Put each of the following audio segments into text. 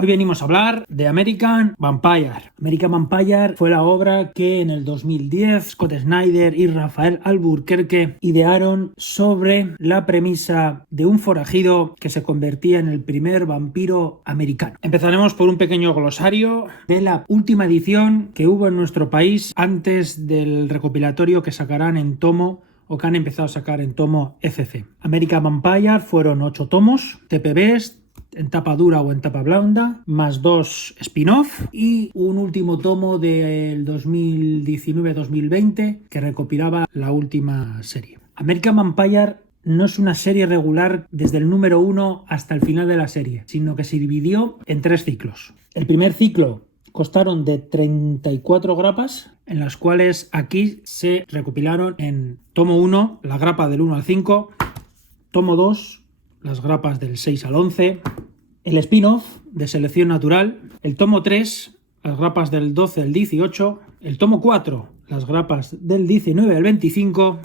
Hoy venimos a hablar de American Vampire. American Vampire fue la obra que en el 2010 Scott Snyder y Rafael Albuquerque idearon sobre la premisa de un forajido que se convertía en el primer vampiro americano. Empezaremos por un pequeño glosario de la última edición que hubo en nuestro país antes del recopilatorio que sacarán en tomo o que han empezado a sacar en tomo FC. American Vampire fueron 8 tomos, TPBs, en tapa dura o en tapa blanda, más 2 spin-off y un último tomo del 2019-2020 que recopilaba la última serie. American Vampire no es una serie regular desde el número 1 hasta el final de la serie, sino que se dividió en 3 ciclos. El primer ciclo constaron de 34 grapas, en las cuales aquí se recopilaron en tomo 1 la grapa del 1 al 5, tomo 2 las grapas del 6 al 11, el spin-off de selección natural, el tomo 3 las grapas del 12 al 18, el tomo 4 las grapas del 19 al 25,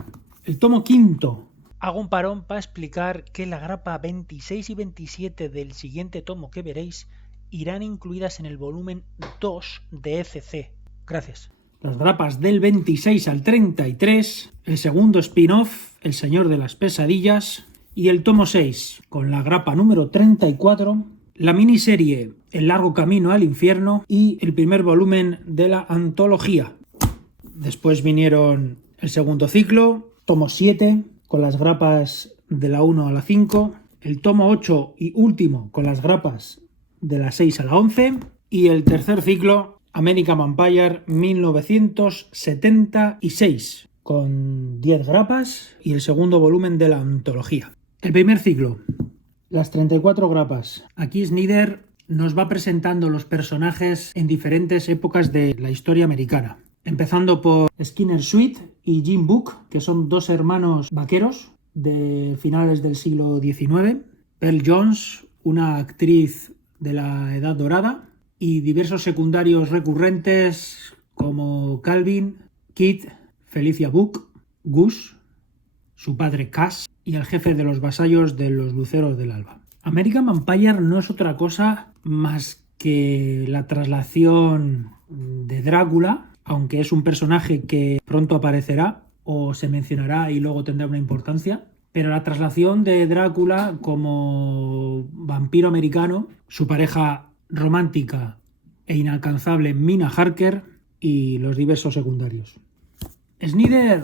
el tomo 5. Hago un parón para explicar que la grapa 26 y 27 del siguiente tomo que veréis irán incluidas en el volumen 2 de FC. Gracias. Las grapas del 26 al 33, el segundo spin-off, El Señor de las Pesadillas, y el tomo 6, con la grapa número 34, la miniserie El largo camino al infierno y el primer volumen de la antología. Después vinieron el segundo ciclo, tomo 7, con las grapas de la 1 a la 5, el tomo 8 y último con las grapas de la 6 a la 11, y el tercer ciclo, American Vampire 1976, con 10 grapas y el segundo volumen de la antología. El primer ciclo, las 34 grapas. Aquí Snyder nos va presentando los personajes en diferentes épocas de la historia americana. Empezando por Skinner Sweet y Jim Book, que son 2 hermanos vaqueros de finales del siglo XIX. Pearl Jones, una actriz de la Edad Dorada. Y diversos secundarios recurrentes como Calvin, Kit, Felicia Book, Gus, su padre Cass y el jefe de los vasallos de los Luceros del Alba. American Vampire no es otra cosa más que la traslación de Drácula, aunque es un personaje que pronto aparecerá o se mencionará y luego tendrá una importancia, pero la traslación de Drácula como vampiro americano, su pareja romántica e inalcanzable Mina Harker y los diversos secundarios. Snyder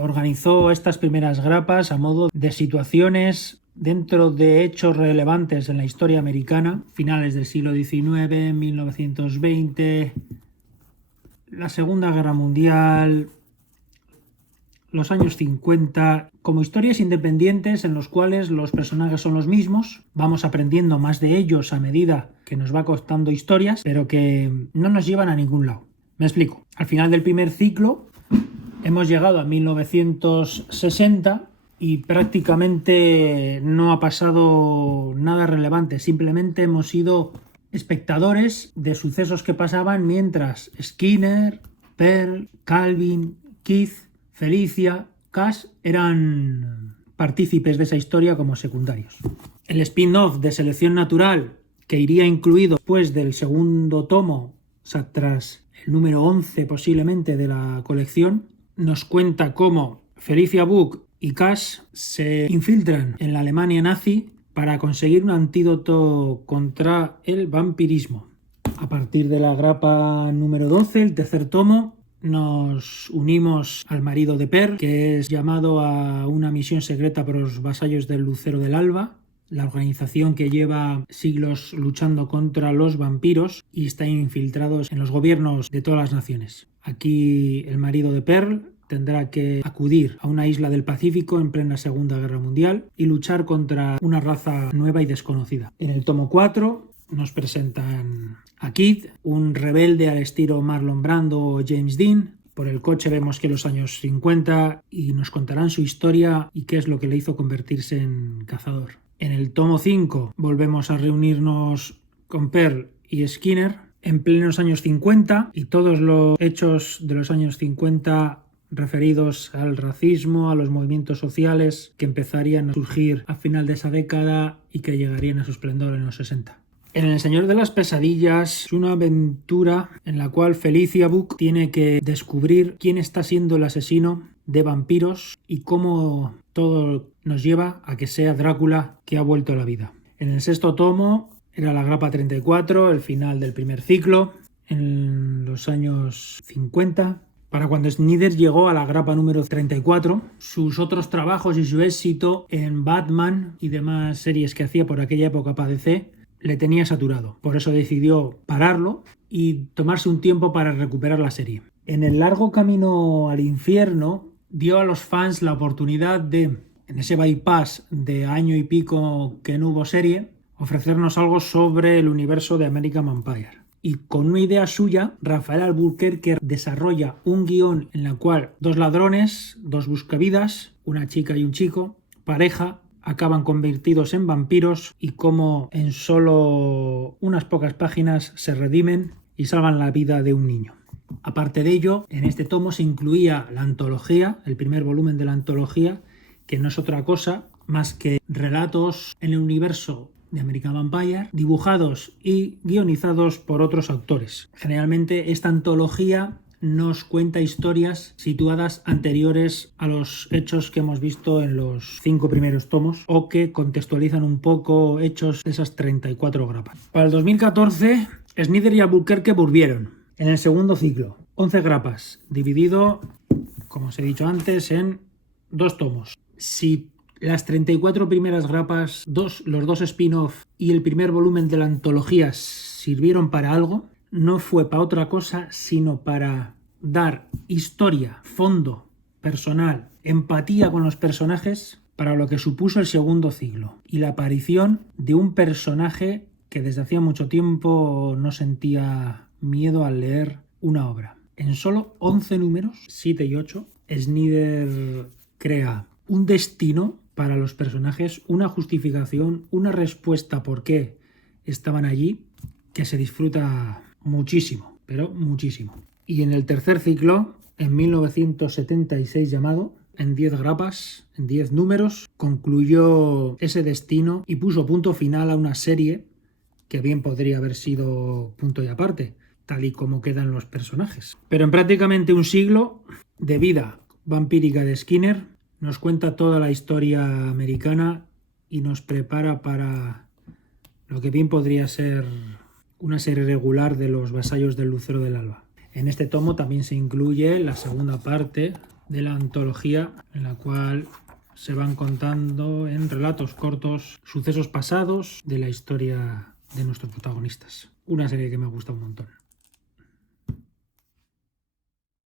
organizó estas primeras grapas a modo de situaciones dentro de hechos relevantes en la historia americana, finales del siglo XIX, 1920, la Segunda Guerra Mundial, los años 50, como historias independientes en los cuales los personajes son los mismos, vamos aprendiendo más de ellos a medida que nos va contando historias, pero que no nos llevan a ningún lado. Me explico. Al final del primer ciclo hemos llegado a 1960 y prácticamente no ha pasado nada relevante, simplemente hemos sido espectadores de sucesos que pasaban mientras Skinner, Pearl, Calvin, Keith, Felicia, Cass eran partícipes de esa historia como secundarios. El spin-off de selección natural, que iría incluido después del segundo tomo, o sea, tras el número 11 posiblemente de la colección, nos cuenta cómo Felicia Book y Cass se infiltran en la Alemania nazi para conseguir un antídoto contra el vampirismo. A partir de la grapa número 12, el tercer tomo, nos unimos al marido de Pearl, que es llamado a una misión secreta por los vasallos del Lucero del Alba, la organización que lleva siglos luchando contra los vampiros y está infiltrados en los gobiernos de todas las naciones. Aquí el marido de Pearl tendrá que acudir a una isla del Pacífico en plena Segunda Guerra Mundial y luchar contra una raza nueva y desconocida. En el tomo 4 nos presentan a Kid, un rebelde al estilo Marlon Brando o James Dean. Por el coche vemos que los años 50 y nos contarán su historia y qué es lo que le hizo convertirse en cazador. En el tomo 5 volvemos a reunirnos con Pearl y Skinner en plenos años 50 y todos los hechos de los años 50 referidos al racismo, a los movimientos sociales que empezarían a surgir a final de esa década y que llegarían a su esplendor en los 60. En El Señor de las Pesadillas es una aventura en la cual Felicia Book tiene que descubrir quién está siendo el asesino de vampiros y cómo todo nos lleva a que sea Drácula que ha vuelto a la vida. En el sexto tomo era la grapa 34, el final del primer ciclo, en los años 50. Para cuando Snyder llegó a la grapa número 34, sus otros trabajos y su éxito en Batman y demás series que hacía por aquella época para DC le tenía saturado. Por eso decidió pararlo y tomarse un tiempo para recuperar la serie. En el largo camino al infierno dio a los fans la oportunidad de, en ese bypass de año y pico que no hubo serie, ofrecernos algo sobre el universo de American Vampire. Y con una idea suya, Rafael Albuquerque desarrolla un guión en el cual dos ladrones, dos buscavidas, una chica y un chico, pareja, acaban convertidos en vampiros y cómo en solo unas pocas páginas se redimen y salvan la vida de un niño. Aparte de ello, en este tomo se incluía la antología, el primer volumen de la antología, que no es otra cosa más que relatos en el universo de American Vampire, dibujados y guionizados por otros autores. Generalmente esta antología nos cuenta historias situadas anteriores a los hechos que hemos visto en los 5 primeros tomos o que contextualizan un poco hechos de esas 34 grapas. Para el 2014, Snyder y Albuquerque volvieron en el segundo ciclo, 11 grapas, dividido, como os he dicho antes, en 2 tomos. Si las 34 primeras grapas, los 2 spin-off y el primer volumen de la antología sirvieron para algo, no fue para otra cosa, sino para dar historia, fondo, personal, empatía con los personajes para lo que supuso el segundo ciclo y la aparición de un personaje que desde hacía mucho tiempo no sentía miedo al leer una obra. En solo 11 números, 7 y 8, Snyder crea un destino para los personajes, una justificación, una respuesta por qué estaban allí, que se disfruta muchísimo, pero muchísimo. Y en el tercer ciclo, en 1976 llamado, en 10 grapas, en 10 números, concluyó ese destino y puso punto final a una serie que bien podría haber sido punto y aparte, tal y como quedan los personajes. Pero en prácticamente un siglo de vida vampírica de Skinner, nos cuenta toda la historia americana y nos prepara para lo que bien podría ser una serie regular de los vasallos del Lucero del Alba. En este tomo también se incluye la segunda parte de la antología, en la cual se van contando en relatos cortos sucesos pasados de la historia de nuestros protagonistas. Una serie que me ha gustado un montón.